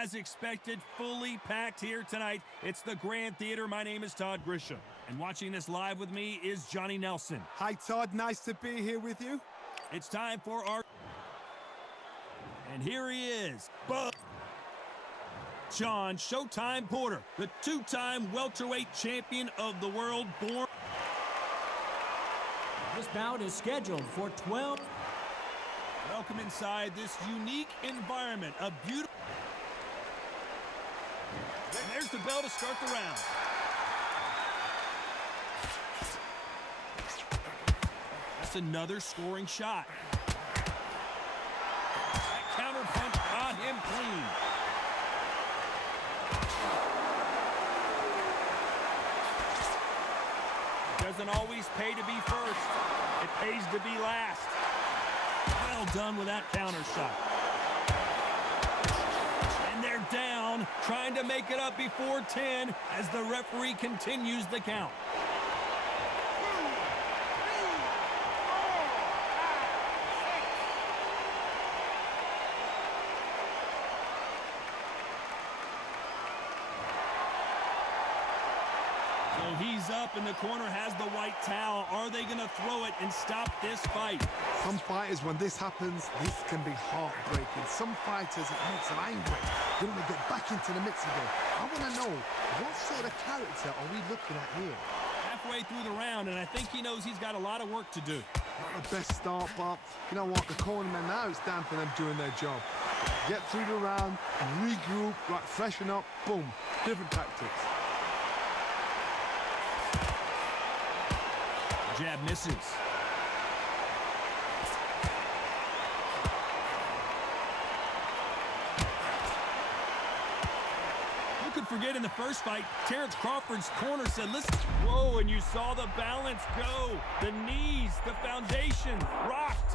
As expected, fully packed here tonight. It's the Grand Theater. My name is Todd Grisham. And watching this live with me is Johnny Nelson. Hi, Todd. Nice to be here with you. It's time for our... And here he is. Shawn Showtime Porter, the two-time welterweight champion of the world, born... This bout is scheduled for 12. Welcome inside this unique environment. A beautiful... And there's the bell to start the round. That's another scoring shot. That counter punch got him clean. It doesn't always pay to be first. It pays to be last. Well done with that counter shot. And they're down, trying to make it up before 10 as the referee continues the count. So he's up, and the corner has the white towel. Are they going to throw it and stop this fight? Some fighters, when this happens, this can be heartbreaking. Some fighters, it makes them angry. They want to get back into the mix again. I want to know, what sort of character are we looking at here? Halfway through the round, and I think he knows he's got a lot of work to do. Not the best start, but you know what? The cornermen now, it's down for them doing their job. Get through the round, regroup, right, freshen up, boom. Different tactics. Jab misses. Who could forget in the first fight, Terrance Crawford's corner said, listen, whoa, and you saw the balance go. The knees, the foundation, rocked.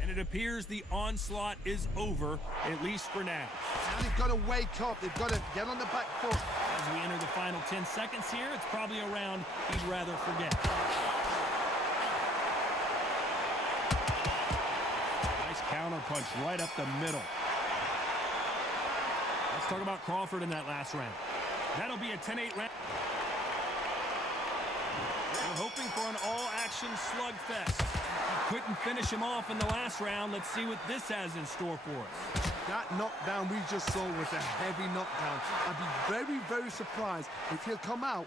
And it appears the onslaught is over, at least for now. Now they've got to wake up. They've got to get on the back foot. As we enter the final 10 seconds here, it's probably a round he'd rather forget. Nice counter punch right up the middle. Let's talk about Crawford in that last round. That'll be a 10-8 round. We're hoping for an all-action slugfest. Couldn't finish him off in the last round. Let's see what this has in store for us. That knockdown we just saw was a heavy knockdown. I'd be very, very surprised if he'll come out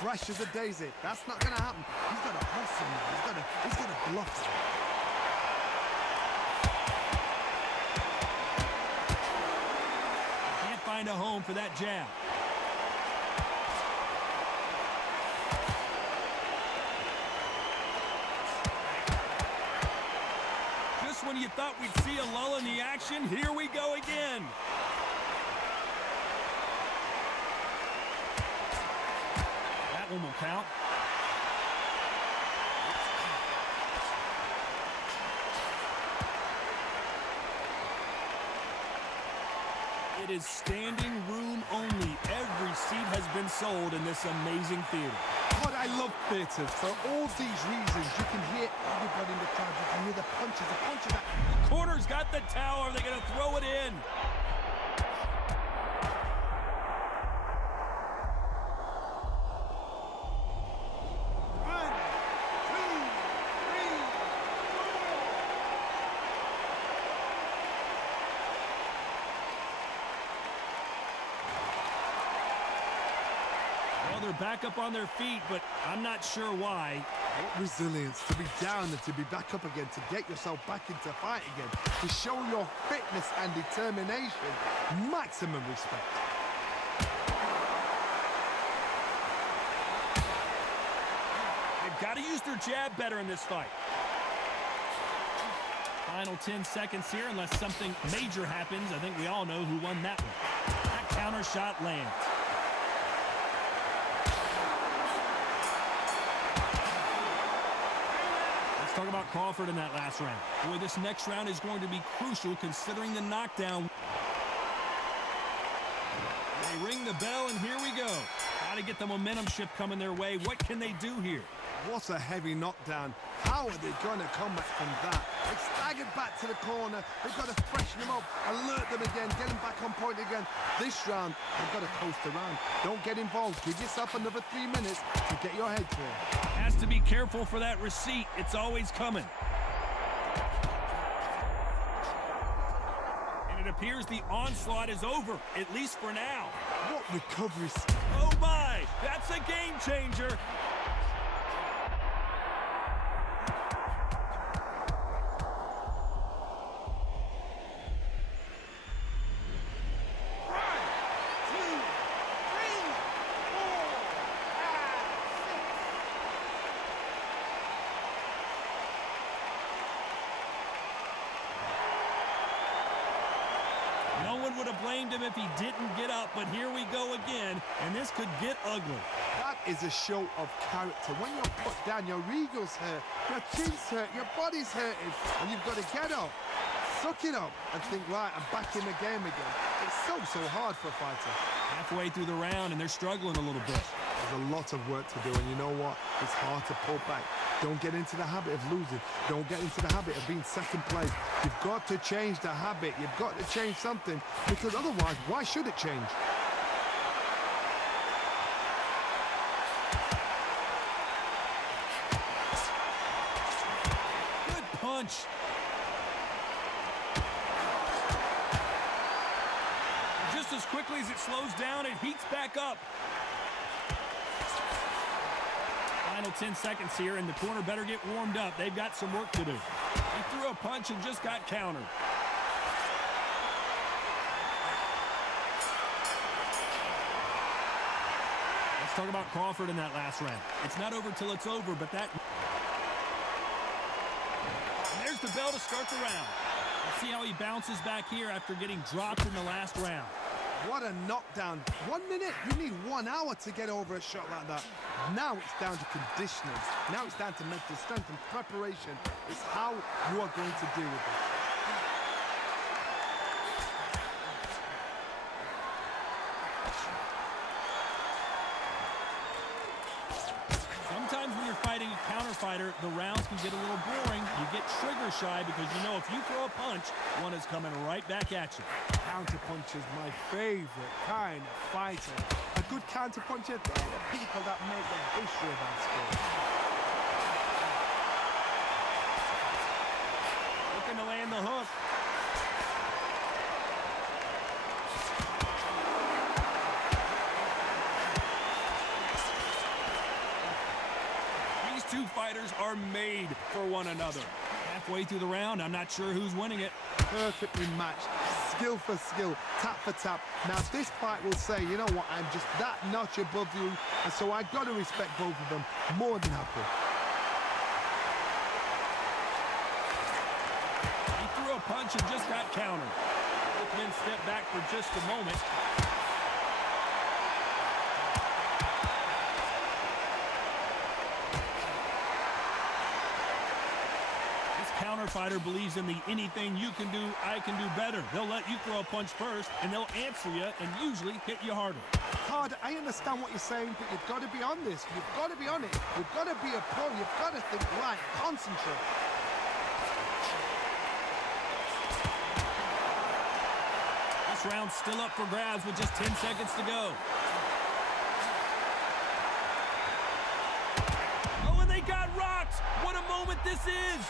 fresh as a daisy. That's not going to happen. He's got to hustle now. He's got to bluff it. Can't find a home for that jab. When you thought we'd see a lull in the action, here we go again. That one will count. It is standing room only. Every seat has been sold in this amazing theater. God, I love theatres. For all these reasons, you can hear everybody in the crowd. You can hear the punches. Corner's got the towel. Are they going to throw it in? They're back up on their feet, but I'm not sure why. What resilience to be down and to be back up again, to get yourself back into fight again, to show your fitness and determination. Maximum respect. They've got to use their jab better in this fight. Final 10 seconds here, unless something major happens. I think we all know who won that one. That counter shot lands. Talk about Crawford in that last round. Boy, this next round is going to be crucial considering the knockdown. They ring the bell, and here we go. Got to get the momentum shift coming their way. What can they do here? What a heavy knockdown. How are they going to come back from that? They staggered back to the corner. They've got to freshen them up, alert them again, get them back on point again. This round, they've got to coast around. Don't get involved. Give yourself another 3 minutes to get your head clear. Has to be careful for that receipt. It's always coming. And it appears the onslaught is over, at least for now. What recovery? Oh my, that's a game changer. No one would have blamed him if he didn't get up, but here we go again, and this could get ugly. That is a show of character. When you're put down, your ego's hurt, your chin's hurt, your body's hurting, and you've got to get up, suck it up, and think, right, I'm back in the game again. It's so hard for a fighter. Halfway through the round, and they're struggling a little bit. There's a lot of work to do, and you know what? It's hard to pull back. Don't get into the habit of losing. Don't get into the habit of being second place. You've got to change the habit. You've got to change something, because otherwise, why should it change? Good punch. Just as quickly as it slows down, it heats back up. Final 10 seconds here, and the corner better get warmed up. They've got some work to do. He threw a punch and just got countered. Let's talk about Crawford in that last round. It's not over till it's over, but that... And there's the bell to start the round. Let's see how he bounces back here after getting dropped in the last round. What a knockdown. 1 minute, you need 1 hour to get over a shot like that. Now it's down to conditioning. Now it's down to mental strength and preparation. It's how you are going to deal with it. Sometimes when you're fighting a counter fighter, the rounds can get a little boring. You get trigger shy because you know if you throw a punch, one is coming right back at you. Counter punch is my favorite kind of fighter. A good counter puncher, they're the people that make the history of that sport. Looking to land the hook. These two fighters are made for one another. Halfway through the round, I'm not sure who's winning it. Perfectly matched, skill for skill, tap for tap. Now this fight will say, you know what, I'm just that notch above you, and so I've got to respect both of them more than happy. He threw a punch and just got countered. Both men step back for just a moment. Counter fighter believes in the anything you can do, I can do better. They'll let you throw a punch first, and they'll answer you and usually hit you harder. Hard, I understand what you're saying, but you've got to be on this. You've got to be on it. You've got to be a pro. You've got to think, right, concentrate. This round's still up for grabs with just 10 seconds to go. Oh, and they got rocked! What a moment this is!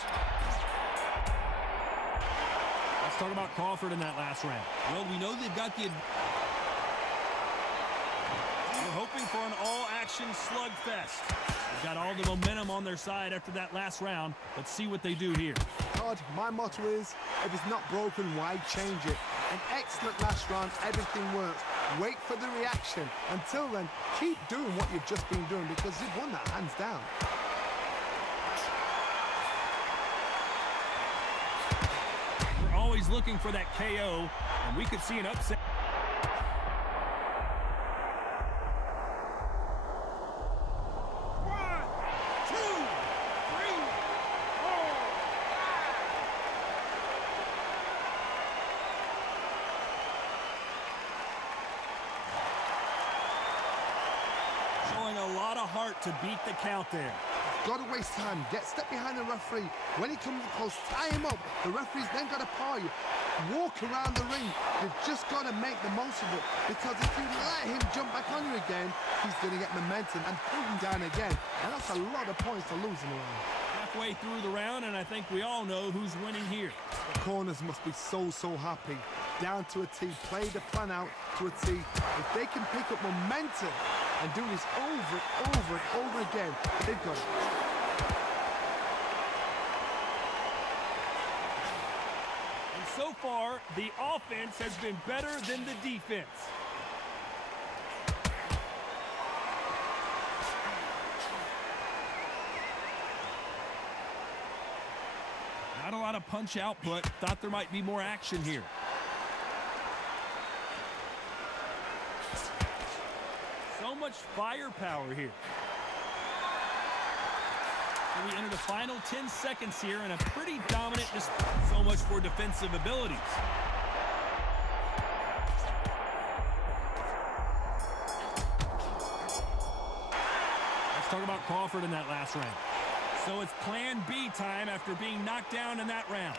Let's talk about Crawford in that last round. Well, we know they've got the... We're hoping for an all-action slugfest. They've got all the momentum on their side after that last round. Let's see what they do here. Todd, my motto is, if it's not broken, why change it? An excellent last round, everything works. Wait for the reaction. Until then, keep doing what you've just been doing because you've won that hands down. We're always looking for that KO, and we could see an upset. Showing a lot of heart effort to beat the count there. Got to waste time. Step behind the referee. When he comes close, tie him up. The referee's then got to paw you. Walk around the ring. You've just got to make the most of it. Because if you let him jump back on you again, he's going to get momentum and pull him down again. And that's a lot of points to lose in the round. Halfway through the round, and I think we all know who's winning here. The corners must be so happy. Down to a T. Play the plan out to a T. If they can pick up momentum and do this over and over and over again, they've got it. And so far, the offense has been better than the defense. Not a lot of punch output. Thought there might be more action here. So much firepower here. So we enter the final 10 seconds here in a pretty dominant, just so much for defensive abilities. Let's talk about Crawford in that last round. So it's plan B time after being knocked down in that round.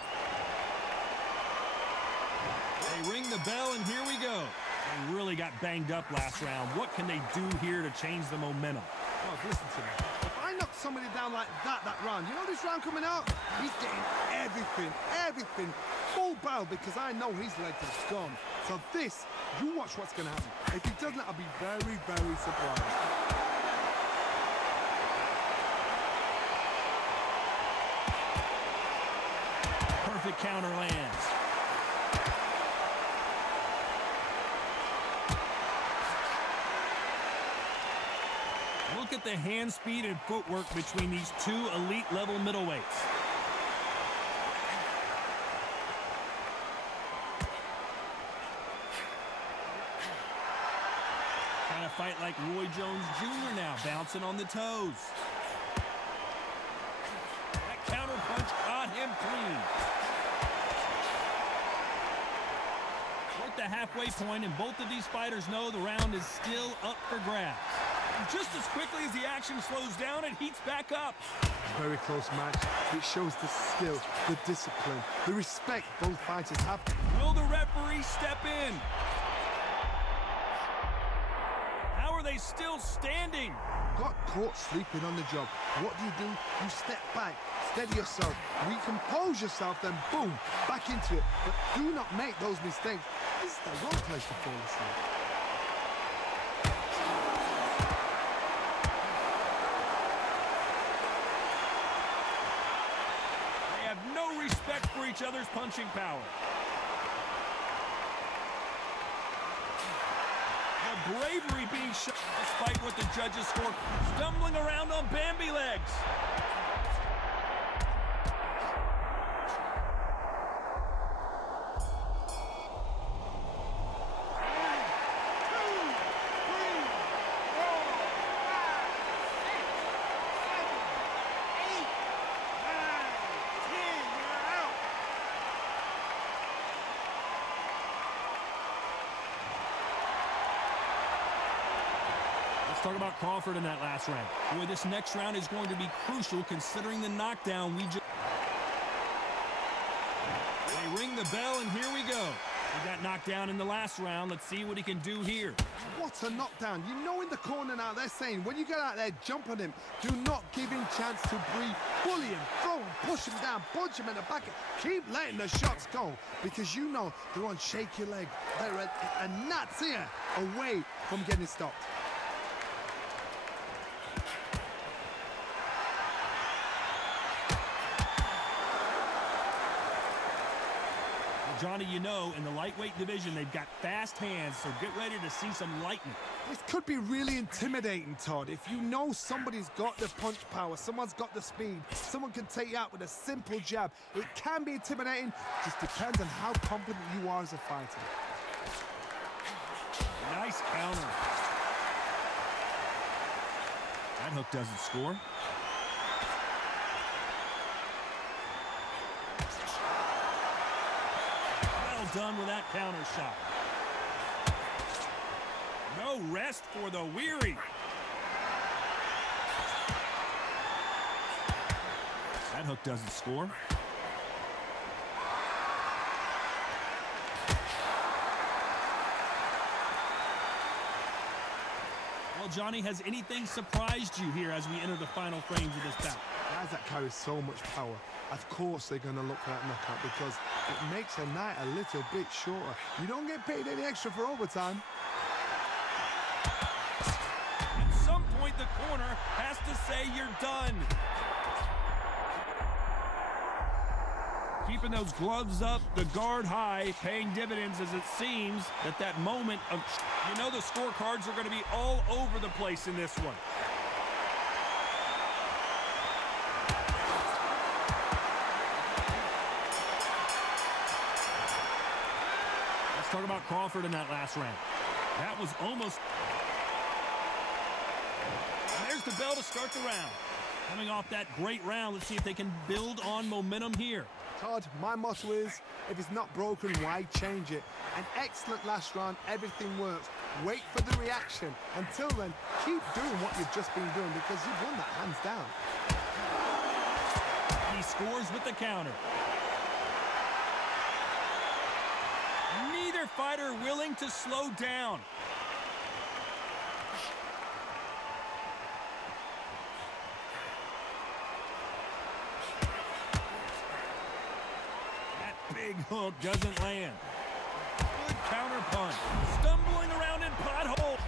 They ring the bell, and here we go. They really got banged up last round. What can they do here to change the momentum? Oh, listen to me. If I knock somebody down like that round, you know this round coming out? He's getting everything, full barrel, because I know his leg is gone. So this, you watch what's going to happen. If he doesn't, I'll be very surprised. Perfect counter lands. Look at the hand speed and footwork between these two elite-level middleweights. Trying to fight like Roy Jones Jr. now, bouncing on the toes. That counter punch caught him clean. We're at the halfway point, and both of these fighters know the round is still up for grabs. Just as quickly as the action slows down, it heats back up. Very close match. It shows the skill, the discipline, the respect both fighters have. Will the referee step in? How are they still standing? Got caught sleeping on the job. What do? You step back, steady yourself, recompose yourself, then boom, back into it. But do not make those mistakes. This is the wrong place to fall asleep. Respect for each other's punching power. The bravery being shown despite what the judges score. Stumbling around on Bambi legs. Talk about Crawford in that last round. Boy, this next round is going to be crucial considering the knockdown we just... They ring the bell, and here we go. He got knocked down in the last round. Let's see what he can do here. What a knockdown. You know in the corner now, they're saying, when you get out there, jump on him. Do not give him chance to breathe. Bully him, throw him, push him down, punch him in the back. Keep letting the shots go, because you know they're on shaky leg. They're a gnat's ear away from getting stopped. Johnny, you know, in the lightweight division, they've got fast hands, so get ready to see some lightning. This could be really intimidating, Todd. If you know somebody's got the punch power, someone's got the speed, someone can take you out with a simple jab. It can be intimidating, just depends on how confident you are as a fighter. Nice counter. That hook doesn't score. Done with that counter shot. No rest for the weary. That hook doesn't score. Well, Johnny, has anything surprised you here as we enter the final frames of this bout? Guys that carry so much power, of course they're going to look for that knockout because it makes a night a little bit shorter. You don't get paid any extra for overtime. At some point, the corner has to say you're done. Keeping those gloves up, the guard high, paying dividends as it seems that moment of, you know, the scorecards are going to be all over the place in this one. Let's talk about Crawford in that last round. That was almost... And there's the bell to start the round. Coming off that great round, let's see if they can build on momentum here. Todd, my motto is, if it's not broken, why change it? An excellent last round, everything works. Wait for the reaction. Until then, keep doing what you've just been doing because you've won that hands down. He scores with the counter. Neither fighter willing to slow down. Big hook doesn't land. Good counter punch. Stumbling around in pothole.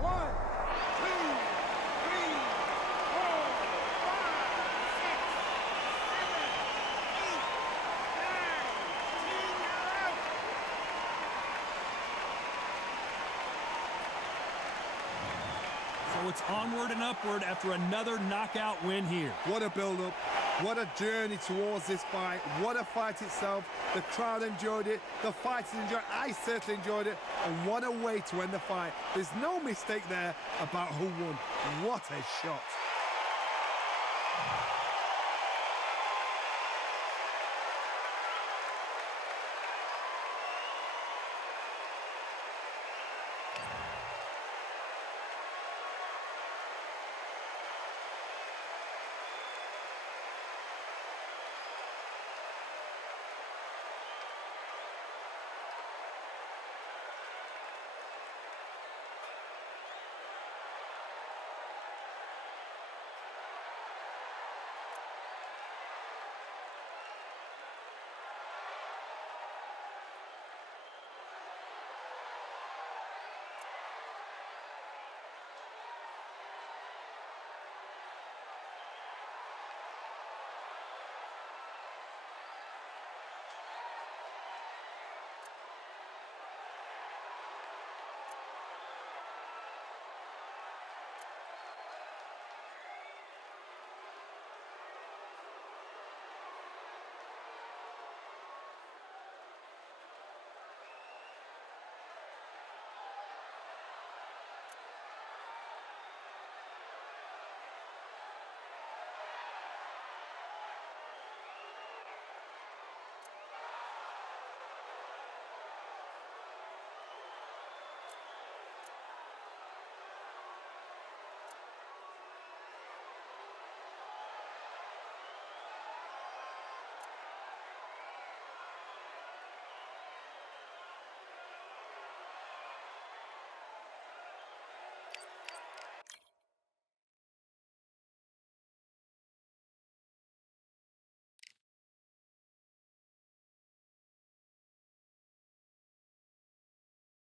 One, two, three, 4, 5, 6, 7, 8, 9, 10, 11. So it's onward and upward after another knockout win here. What a build-up. What a journey towards this fight. What a fight itself. The crowd enjoyed it. The fighters enjoyed it. I certainly enjoyed it. And what a way to end the fight. There's no mistake there about who won. What a shot.